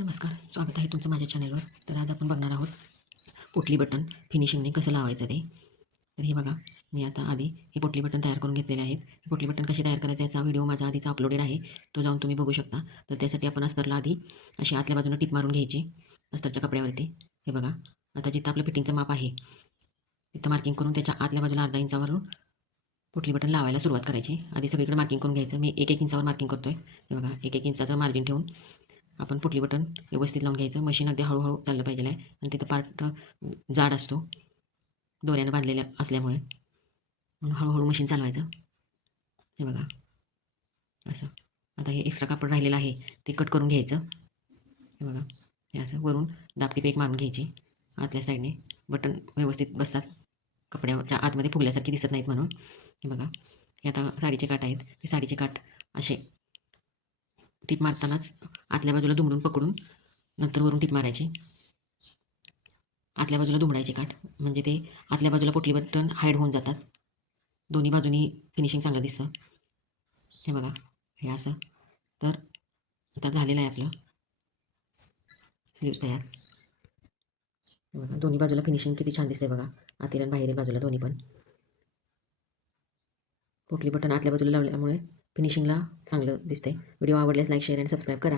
नमस्कार, स्वागत आहे तुमचं माझ्या चॅनलवर. तर आज आपण बघणार आहोत पोटली बटन फिनिशिंगने कसं लावायचं ते. तर हे बघा, मी आता आधी हे पोटली बटन तयार करून घेतलेले आहेत. हे पोटली बटन कसे तयार करायचे याचा व्हिडिओ माझा आधीचा अपलोडेड आहे, तो जाऊन तुम्ही बघू शकता. तर त्यासाठी आपण अस्तरला आधी अशी आतल्या बाजूनं टीप मारून घ्यायची अस्तरच्या कपड्यावरती. हे बघा, आता जिथं आपलं फिटिंगचं माप आहे तिथं मार्किंग करून त्याच्या आतल्या बाजूला अर्धा इंचावरून पोटली बटन लावायला सुरुवात करायची. आधी सगळीकडे मार्किंग करून घ्यायचं. मी 1-1 इंचावर मार्किंग करतोय. हे बघा, 1-1 इंचाचं मार्जिन ठेवून आपण पुटली बटन व्यवस्थित लावून घ्यायचं. मशीन अगदी हळूहळू चाललं पाहिजे आहे आणि तिथं पार्ट जाड असतो दोऱ्यानं बांधलेल्या असल्यामुळे, म्हणून हळूहळू मशीन चालवायचं. हे बघा असं. आता हे एक्स्ट्रा कापड राहिलेलं आहे ते कट करून घ्यायचं. हे बघा, हे असं वरून दाबटीप एक मारून घ्यायची आतल्या साईडने. बटन व्यवस्थित बसतात, कपड्याच्या आतमध्ये फुगल्यासारखी दिसत नाहीत म्हणून. हे बघा, हे आता साडीचे काठ आहेत, ते साडीचे काठ असे टीप मारतानाच आतल्या बाजूला दुमडून पकडून नंतर वरून टीप मारायची. आतल्या बाजूला दुमडायचे काठ, म्हणजे ते आतल्या बाजूला पोटली बटन हाईड होऊन जातात. दोन्ही बाजूनी फिनिशिंग चांगलं दिसतं. हे बघा, हे असं. तर आता झालेलं आहे आपलं स्लीव्स तयार. हे बघा, दोन्ही बाजूला फिनिशिंग किती छान दिसतंय बघा, आतील आणि बाहेरील बाजूला दोन्ही पण. पोटली बटन आतल्या बाजूला लावल्यामुळे फिनिशिंगला चांगलं दिसतंय. व्हिडिओ आवडल्यास लाईक, शेअर आणि सबस्क्राईब करा.